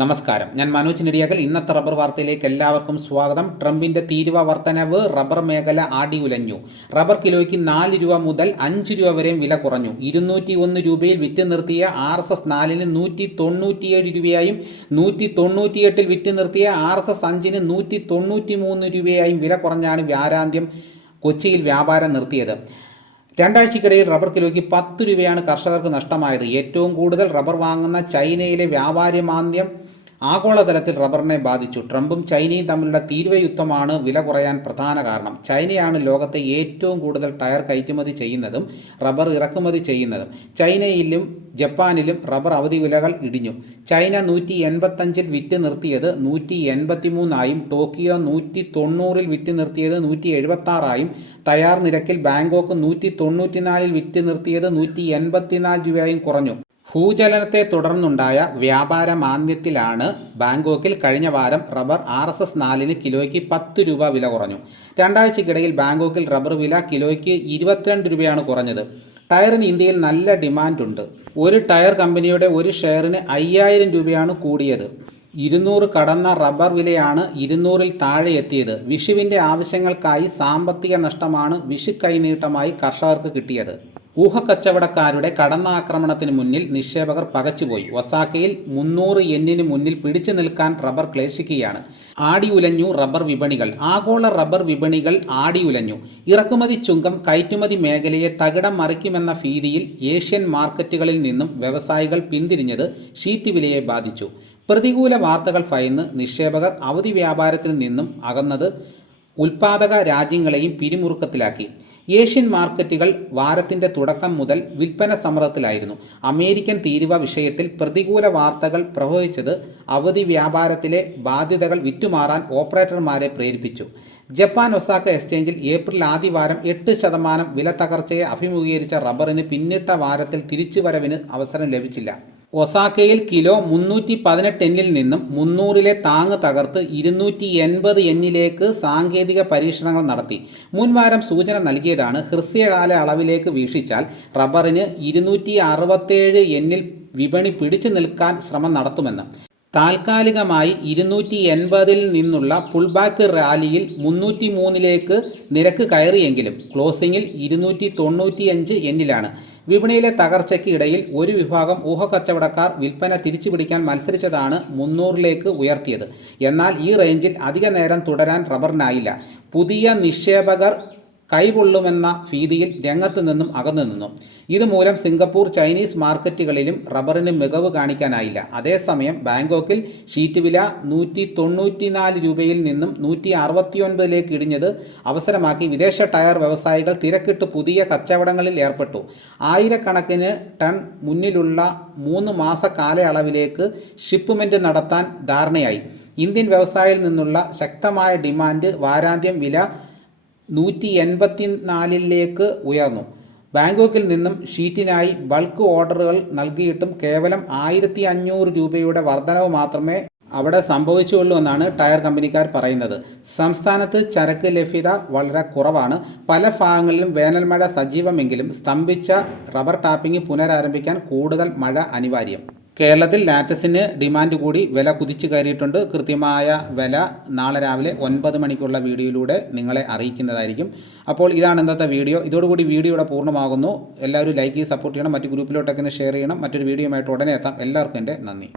നമസ്കാരം. ഞാൻ മനോജ് നെടിയാകൽ ഇന്നത്തെ റബ്ബർ വാർത്തയിലേക്ക് എല്ലാവർക്കും സ്വാഗതം. ട്രംപിന്റെ തീരുവ വർധനവ് റബ്ബർ മേഖല ആടി ഉലഞ്ഞു റബ്ബർ കിലോയ്ക്ക് നാല് രൂപ മുതൽ അഞ്ച് രൂപ വരെയും വില കുറഞ്ഞു. ഇരുന്നൂറ്റി ഒന്ന് രൂപയിൽ വിറ്റ് നിർത്തിയ ആർ എസ് എസ് നാലിന് നൂറ്റി തൊണ്ണൂറ്റിയേഴ് രൂപയായും നൂറ്റി തൊണ്ണൂറ്റിയെട്ടിൽ വിറ്റ് നിർത്തിയ ആർ എസ് എസ് അഞ്ചിന് നൂറ്റി തൊണ്ണൂറ്റി മൂന്ന് രൂപയായും വില കുറഞ്ഞാണ് വ്യാരാന്ത്യം കൊച്ചിയിൽ വ്യാപാരം നിർത്തിയത്. രണ്ടാഴ്ചക്കിടയിൽ റബ്ബർ കിലോയ്ക്ക് പത്ത് രൂപയാണ് കർഷകർക്ക് നഷ്ടമായത്. ഏറ്റവും കൂടുതൽ റബ്ബർ വാങ്ങുന്ന ചൈനയിലെ വ്യാപാരി മാന്ദ്യം ആഗോളതലത്തിൽ റബ്ബറിനെ ബാധിച്ചു. ട്രംപും ചൈനയും തമ്മിലുള്ള തീരുവ യുദ്ധമാണ് വില കുറയാൻ പ്രധാന കാരണം. ചൈനയാണ് ലോകത്തെ ഏറ്റവും കൂടുതൽ ടയർ കയറ്റുമതി ചെയ്യുന്നതും റബ്ബർ ഇറക്കുമതി ചെയ്യുന്നതും. ചൈനയിലും ജപ്പാനിലും റബ്ബർ അവധി വിലകൾ ഇടിഞ്ഞു. ചൈന നൂറ്റി എൺപത്തഞ്ചിൽ വിറ്റ് നിർത്തിയത് നൂറ്റി എൺപത്തിമൂന്നായും ടോക്കിയോ നൂറ്റി തൊണ്ണൂറിൽ വിറ്റ് നിർത്തിയത് നൂറ്റി എഴുപത്താറായും തയ്യാർ നിരക്കിൽ ബാങ്കോക്ക് നൂറ്റി തൊണ്ണൂറ്റിനാലിൽ വിറ്റ് നിർത്തിയത് നൂറ്റി എൺപത്തിനാല് രൂപയായും കുറഞ്ഞു. ഭൂചലനത്തെ തുടർന്നുണ്ടായ വ്യാപാര മാന്ദ്യത്തിലാണ് ബാങ്കോക്കിൽ കഴിഞ്ഞ വാരം റബ്ബർ ആർ എസ് എസ് നാലിന് കിലോയ്ക്ക് പത്ത് രൂപ വില കുറഞ്ഞു. രണ്ടാഴ്ചക്കിടയിൽ ബാങ്കോക്കിൽ റബ്ബർ വില കിലോയ്ക്ക് ഇരുപത്തിരണ്ട് രൂപയാണ് കുറഞ്ഞത്. ടയറിന് ഇന്ത്യയിൽ നല്ല ഡിമാൻഡുണ്ട്. ഒരു ടയർ കമ്പനിയുടെ ഒരു ഷെയറിന് അയ്യായിരം രൂപയാണ് കൂടിയത്. ഇരുന്നൂറ് കടന്ന റബ്ബർ വിലയാണ് ഇരുന്നൂറിൽ താഴെ എത്തിയത്. വിഷുവിന്റെ ആവശ്യങ്ങൾക്കായി സാമ്പത്തിക നഷ്ടമാണ് വിഷു കൈനീട്ടമായി കർഷകർക്ക് കിട്ടിയത്. ഊഹക്കച്ചവടക്കാരുടെ കടന്നാക്രമണത്തിന് മുന്നിൽ നിക്ഷേപകർ പകച്ചുപോയി. ഒസാക്കയിൽ മുന്നൂറ് എന്നിന് മുന്നിൽ പിടിച്ചു നിൽക്കാൻ റബ്ബർ ക്ലേശിക്കുകയാണ്. ആടി ഉലഞ്ഞു റബ്ബർ വിപണികൾ. ആഗോള റബ്ബർ വിപണികൾ ആടി ഉലഞ്ഞു ഇറക്കുമതി ചുങ്കം കയറ്റുമതി മേഖലയെ തകിടം മറിക്കുമെന്ന ഭീതിയിൽ ഏഷ്യൻ മാർക്കറ്റുകളിൽ നിന്നും വ്യവസായികൾ പിന്തിരിഞ്ഞത് ഷീറ്റ് വിലയെ ബാധിച്ചു. പ്രതികൂല വാർത്തകൾ ഭയന്ന് നിക്ഷേപകർ അവധി വ്യാപാരത്തിൽ നിന്നും അകന്നത് ഉൽപാദക രാജ്യങ്ങളെയും പിരിമുറുക്കത്തിലാക്കി. ഏഷ്യൻ മാർക്കറ്റുകൾ വാരത്തിന്റെ തുടക്കം മുതൽ വിൽപ്പന സമ്മർദ്ദത്തിലായിരുന്നു. അമേരിക്കൻ തീരുവ വിഷയത്തിൽ പ്രതികൂല വാർത്തകൾ പ്രവഹിച്ചത് അവധി വ്യാപാരത്തിലെ ബാധ്യതകൾ വിറ്റുമാറാൻ ഓപ്പറേറ്റർമാരെ പ്രേരിപ്പിച്ചു. ജപ്പാൻ ഒസാക്ക എക്സ്ചേഞ്ചിൽ ഏപ്രിൽ ആദ്യവാരം എട്ട് ശതമാനം വില തകർച്ചയെ അഭിമുഖീകരിച്ച റബ്ബറിന് പിന്നിട്ട വാരത്തിൽ തിരിച്ചുവരവിന് അവസരം ലഭിച്ചില്ല. ഒസാക്കയിൽ കിലോ മുന്നൂറ്റി പതിനെട്ട് എന്നിൽ നിന്നും മുന്നൂറിലെ താങ് തകർത്ത് ഇരുന്നൂറ്റി എൺപത് എന്നിലേക്ക് സാങ്കേതിക പരീക്ഷണങ്ങൾ നടത്തി. മുൻവാരം സൂചന നൽകിയതാണ്. ഹ്രസ്വകാല അളവിലേക്ക് വീക്ഷിച്ചാൽ റബ്ബറിന് ഇരുന്നൂറ്റി അറുപത്തേഴ് എന്നിൽ വിപണി പിടിച്ചു നിൽക്കാൻ ശ്രമം നടത്തുമെന്ന്. താൽക്കാലികമായി ഇരുന്നൂറ്റി എൺപതിൽ നിന്നുള്ള പുൾബാക്ക് റാലിയിൽ മുന്നൂറ്റി മൂന്നിലേക്ക് നിരക്ക് കയറിയെങ്കിലും ക്ലോസിംഗിൽ ഇരുന്നൂറ്റി തൊണ്ണൂറ്റിയഞ്ച് എന്നിലാണ്. വിപണിയിലെ തകർച്ചയ്ക്ക് ഇടയിൽ ഒരു വിഭാഗം ഊഹക്കച്ചവടക്കാർ വിൽപ്പന തിരിച്ചുപിടിക്കാൻ മത്സരിച്ചതാണ് മുന്നൂറിലേക്ക് ഉയർത്തിയത്. എന്നാൽ ഈ റേഞ്ചിൽ അധിക നേരം തുടരാൻ റബ്ബറിനായില്ല. പുതിയ നിക്ഷേപകർ കൈകൊള്ളുമെന്ന ഭീതിയിൽ രംഗത്ത് നിന്നും അകന്നു നിന്നു. ഇതുമൂലം സിംഗപ്പൂർ ചൈനീസ് മാർക്കറ്റുകളിലും റബ്ബറിന് മികവ് കാണിക്കാനായില്ല. അതേസമയം ബാങ്കോക്കിൽ ഷീറ്റ് വില നൂറ്റി തൊണ്ണൂറ്റിനാല് രൂപയിൽ നിന്നും നൂറ്റി അറുപത്തിയൊൻപതിലേക്ക് ഇടിഞ്ഞത് അവസരമാക്കി വിദേശ ടയർ വ്യവസായികൾ തിരക്കിട്ട് പുതിയ കച്ചവടങ്ങളിൽ ഏർപ്പെട്ടു. ആയിരക്കണക്കിന് ടൺ മുന്നിലുള്ള മൂന്ന് മാസ കാലയളവിലേക്ക് ഷിപ്പ്മെന്റ് നടത്താൻ ധാരണയായി. ഇന്ത്യൻ വ്യവസായിയിൽ നിന്നുള്ള ശക്തമായ ഡിമാൻഡ് വാരാന്ത്യം വില നൂറ്റി എൺപത്തി നാലിലേക്ക് ഉയർന്നു. ബാങ്കോക്കിൽ നിന്നും ഷീറ്റിനായി ബൾക്ക് ഓർഡറുകൾ നൽകിയിട്ടും കേവലം ആയിരത്തി അഞ്ഞൂറ് രൂപയുടെ വർധനവ് മാത്രമേ അവിടെ സംഭവിച്ചുള്ളൂ എന്നാണ് ടയർ കമ്പനിക്കാർ പറയുന്നത്. സംസ്ഥാനത്ത് ചരക്ക് ലഭ്യത വളരെ കുറവാണ്. പല ഭാഗങ്ങളിലും വേനൽ മഴ സജീവമെങ്കിലും സ്തംഭിച്ച റബ്ബർ ടാപ്പിംഗ് പുനരാരംഭിക്കാൻ കൂടുതൽ മഴ അനിവാര്യം. കേരളത്തിൽ ലാറ്റസിന് ഡിമാൻഡ് കൂടി വില കുതിച്ചു കയറിയിട്ടുണ്ട്. കൃത്യമായ വില നാളെ രാവിലെ ഒൻപത് മണിക്കുള്ള വീഡിയോയിലൂടെ നിങ്ങളെ അറിയിക്കുന്നതായിരിക്കും. അപ്പോൾ ഇതാണ് ഇന്നത്തെ വീഡിയോ. ഇതോടുകൂടി വീഡിയോ ഇവിടെ പൂർണമാകുന്നു. എല്ലാവരും ലൈക്ക് ചെയ്ത് സപ്പോർട്ട് ചെയ്യണം. മറ്റു ഗ്രൂപ്പിലോട്ടൊക്കെ ഒന്ന് ഷെയർ ചെയ്യണം. മറ്റൊരു വീഡിയോയുമായിട്ട് ഉടനെ എത്താം. എല്ലാവർക്കും എന്റെ നന്ദി.